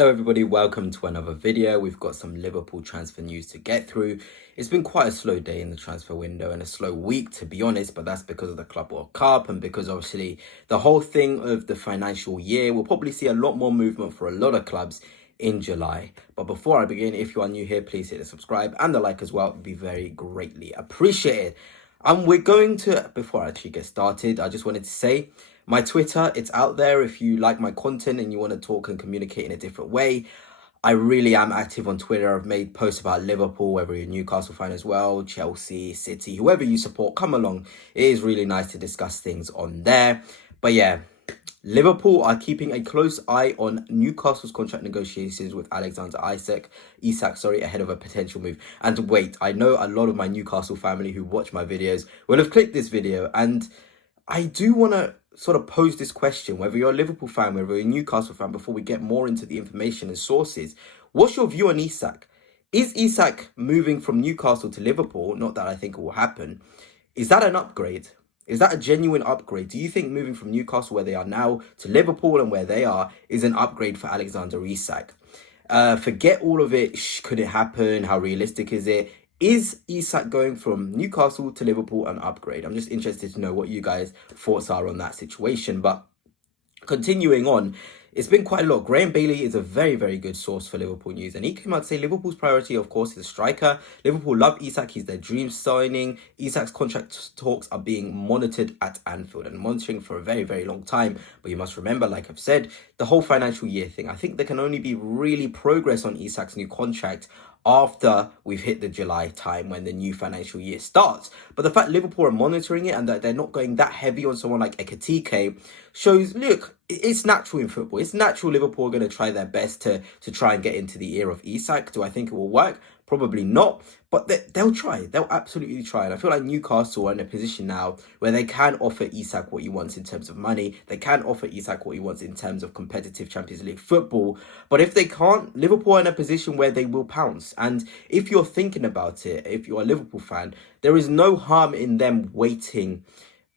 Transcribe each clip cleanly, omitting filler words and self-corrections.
Hello everybody, welcome to another video. We've got some Liverpool transfer news to get through. It's been quite a slow day in the transfer window and a slow week, to be honest, but that's because of the Club World Cup and because obviously the whole thing of the financial year. We'll probably see a lot more movement for a lot of clubs in July. But before I begin, if you are new here, please hit the subscribe and the like as well. It would be very greatly appreciated. And we're going to, before I actually get started, I just wanted to say, my Twitter, it's out there if you like my content and you want to talk and communicate in a different way. I really am active on Twitter. I've made posts about Liverpool, whether you're a Newcastle fan as well, Chelsea, City, whoever you support, come along. It is really nice to discuss things on there. But yeah, Liverpool are keeping a close eye on Newcastle's contract negotiations with Isak, ahead of a potential move. And wait, I know a lot of my Newcastle family who watch my videos will have clicked this video, and I do want to sort of pose this question, whether you're a Liverpool fan, whether you're a Newcastle fan, before we get more into the information and sources. What's your view on Isak? Is Isak moving from Newcastle to Liverpool? Not that I think it will happen. Is that an upgrade? Is that a genuine upgrade? Do you think moving from Newcastle, where they are now, to Liverpool and where they are, is an upgrade for Alexander Isak? Forget all of it. Could it happen? How realistic is it? Is Isak going from Newcastle to Liverpool an upgrade? I'm just interested to know what you guys' thoughts are on that situation. But continuing on, it's been quite a lot. Graham Bailey is a very, very good source for Liverpool news. And he came out to say Liverpool's priority, of course, is a striker. Liverpool love Isak. He's their dream signing. Isak's contract talks are being monitored at Anfield and monitoring for a very, very long time. But you must remember, like I've said, the whole financial year thing. I think there can only be really progress on Isak's new contract after we've hit the July time when the new financial year starts. But the fact Liverpool are monitoring it and that they're not going that heavy on someone like Kerkez shows, look, it's natural in football. It's natural Liverpool are going to try their best to try and get into the ear of Isak. Do I think it will work? Probably not, but they'll try. They'll absolutely try. And I feel like Newcastle are in a position now where they can offer Isak what he wants in terms of money. They can offer Isak what he wants in terms of competitive Champions League football. But if they can't, Liverpool are in a position where they will pounce. And if you're thinking about it, if you're a Liverpool fan, there is no harm in them waiting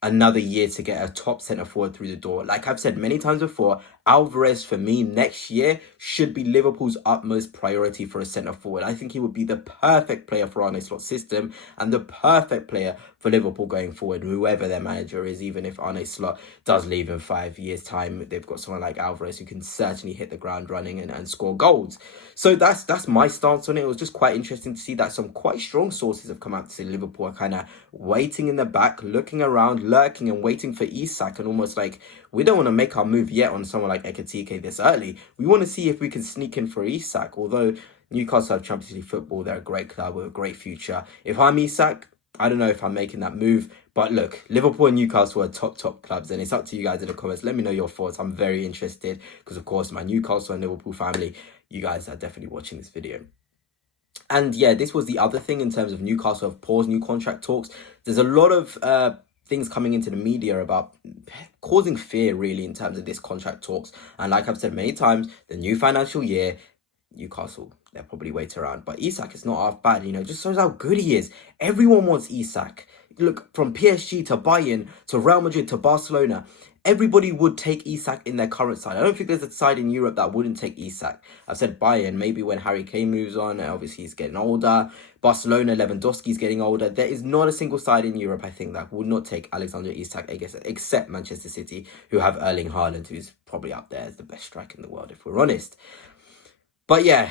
another year to get a top centre forward through the door. Like I've said many times before, Alvarez for me next year should be Liverpool's utmost priority for a centre forward. I think he would be the perfect player for Arne Slot's system and the perfect player for Liverpool going forward, whoever their manager is. Even if Arne Slot does leave in 5 years' time, they've got someone like Alvarez who can certainly hit the ground running and score goals. So that's my stance on it. It was just quite interesting to see that some quite strong sources have come out to say Liverpool are kind of waiting in the back, looking around, lurking and waiting for Isak, and almost like, we don't want to make our move yet on someone like Ekitike this early. We want to see if we can sneak in for Isak. Although Newcastle have Champions League football, they're a great club with a great future. If I'm Isak, I don't know if I'm making that move. But look, Liverpool and Newcastle are top clubs, and it's up to you guys in the comments. Let me know your thoughts. I'm very interested because, of course, my Newcastle and Liverpool family, you guys are definitely watching this video. And yeah, this was the other thing in terms of Newcastle have paused new contract talks. There's a lot of things coming into the media about causing fear, really, in terms of this contract talks. And like I've said many times, the new financial year, Newcastle, they'll probably wait around. But Isak is not half bad, just shows how good he is. Everyone wants Isak. Look, from PSG to Bayern to Real Madrid to Barcelona, everybody would take Isak in their current side. I don't think there's a side in Europe that wouldn't take Isak. I've said Bayern, maybe when Harry Kane moves on, obviously he's getting older. Barcelona, Lewandowski's getting older. There is not a single side in Europe, I think, that would not take Alexander Isak, I guess, except Manchester City, who have Erling Haaland, who's probably up there as the best striker in the world, if we're honest. But yeah,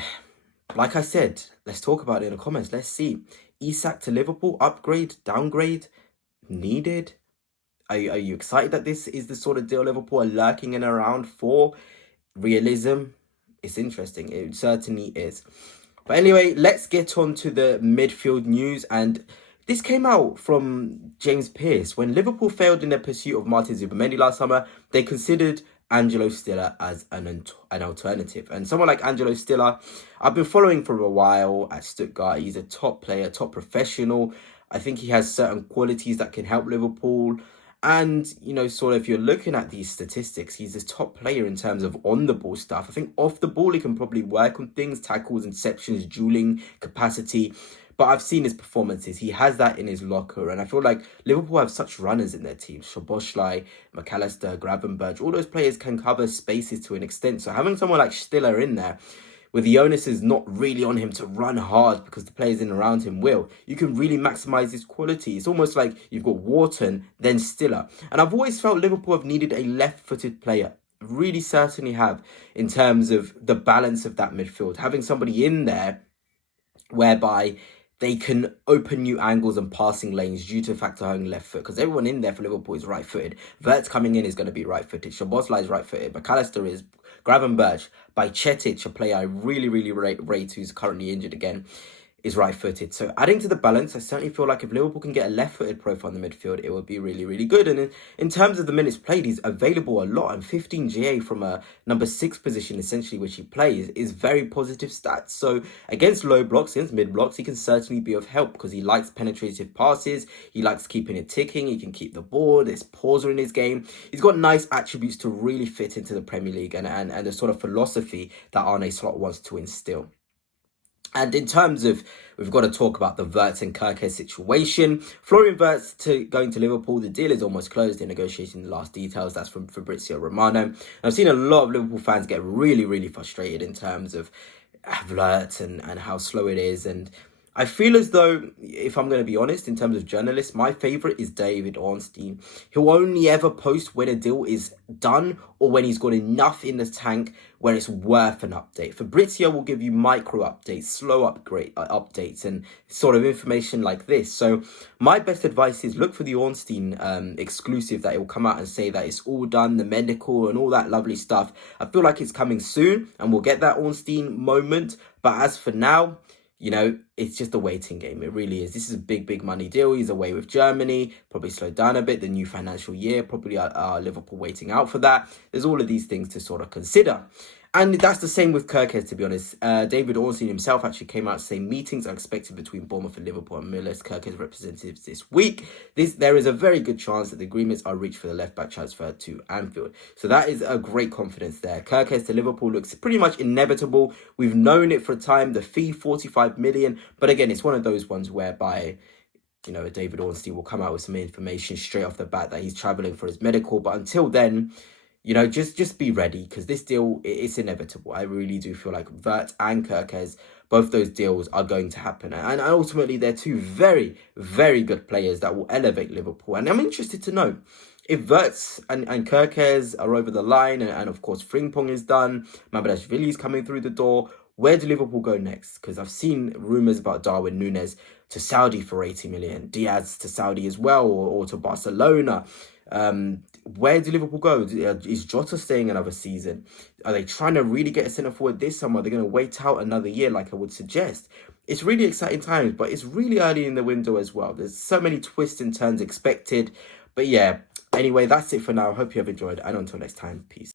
like I said, let's talk about it in the comments. Let's see. Isak to Liverpool, upgrade, downgrade, needed? Are you excited that this is the sort of deal Liverpool are lurking in around for? Realism? It's interesting. It certainly is. But anyway, let's get on to the midfield news. And this came out from James Pearce. When Liverpool failed in their pursuit of Martin Zubimendi last summer, they considered Angelo Stiller as an alternative. And someone like Angelo Stiller, I've been following for a while at Stuttgart. He's a top player, top professional. I think he has certain qualities that can help Liverpool. And, sort of, if you're looking at these statistics, he's a top player in terms of on-the-ball stuff. I think off the ball, he can probably work on things, tackles, interceptions, dueling capacity. but I've seen his performances. He has that in his locker, and I feel like Liverpool have such runners in their team. Szoboszlai, McAllister, Gravenberch, all those players can cover spaces to an extent. So having someone like Stiller in there, where the onus is not really on him to run hard because the players in and around him will, you can really maximise his quality. It's almost like you've got Wharton, then Stiller. And I've always felt Liverpool have needed a left-footed player. Really certainly have, in terms of the balance of that midfield. Having somebody in there whereby they can open new angles and passing lanes due to the fact of having left foot. Because everyone in there for Liverpool is right-footed. WIRTZ coming in is going to be right-footed. Szoboszlai is right-footed. McAllister is. Gravenberch, by Cetic, a player I really, really rate who's currently injured again, is right-footed. So adding to the balance, I certainly feel like if Liverpool can get a left-footed profile in the midfield, it would be really, really good. And in terms of the minutes played, he's available a lot. And 15 GA from a number 6 position, essentially, which he plays, is very positive stats. So against low blocks, against mid blocks, he can certainly be of help because he likes penetrative passes. He likes keeping it ticking. He can keep the ball. There's pauser in his game. He's got nice attributes to really fit into the Premier League and the sort of philosophy that Arne Slot wants to instill. And in terms of, we've got to talk about the WIRTZ and Kerkez situation. Florian WIRTZ going to Liverpool. The deal is almost closed. They're negotiating the last details. That's from Fabrizio Romano. And I've seen a lot of Liverpool fans get really, really frustrated in terms of WIRTZ and how slow it is. And I feel as though, if I'm going to be honest, in terms of journalists, my favourite is David Ornstein. He'll only ever post when a deal is done or when he's got enough in the tank where it's worth an update. Fabrizio will give you micro updates, slow updates and sort of information like this. So my best advice is look for the Ornstein exclusive that it will come out and say that it's all done, the medical and all that lovely stuff. I feel like it's coming soon and we'll get that Ornstein moment. But as for now, you know, it's just a waiting game. It really is. This is a big, big money deal. He's away with Germany, probably slowed down a bit. The new financial year, probably Liverpool waiting out for that. There's all of these things to sort of consider. And that's the same with Kerkez, to be honest. David Ornstein himself actually came out saying meetings are expected between Bournemouth and Liverpool and Miller's Kerkez representatives this week. There is a very good chance that the agreements are reached for the left-back transfer to Anfield. So that is a great confidence there. Kerkez to Liverpool looks pretty much inevitable. We've known it for a time. The fee, 45 million. But again, it's one of those ones whereby, you know, David Ornstein will come out with some information straight off the bat that he's travelling for his medical. But until then, you know, just be ready because this deal, it's inevitable. I really do feel like WIRTZ and Kerkez, both those deals are going to happen. And ultimately, they're two very, very good players that will elevate Liverpool. And I'm interested to know if WIRTZ and Kerkez are over the line and of course, Frimpong is done, Mamardashvili is coming through the door. Where do Liverpool go next? Because I've seen rumours about Darwin Núñez to Saudi for 80 million, Diaz to Saudi as well, or to Barcelona. Where do Liverpool go? Is Jota staying another season? Are they trying to really get a centre forward this summer? They're going to wait out another year like I would suggest. It's really exciting times, but it's really early in the window as well. There's so many twists and turns expected. But yeah, anyway, that's it for now. Hope you have enjoyed. And until next time, peace.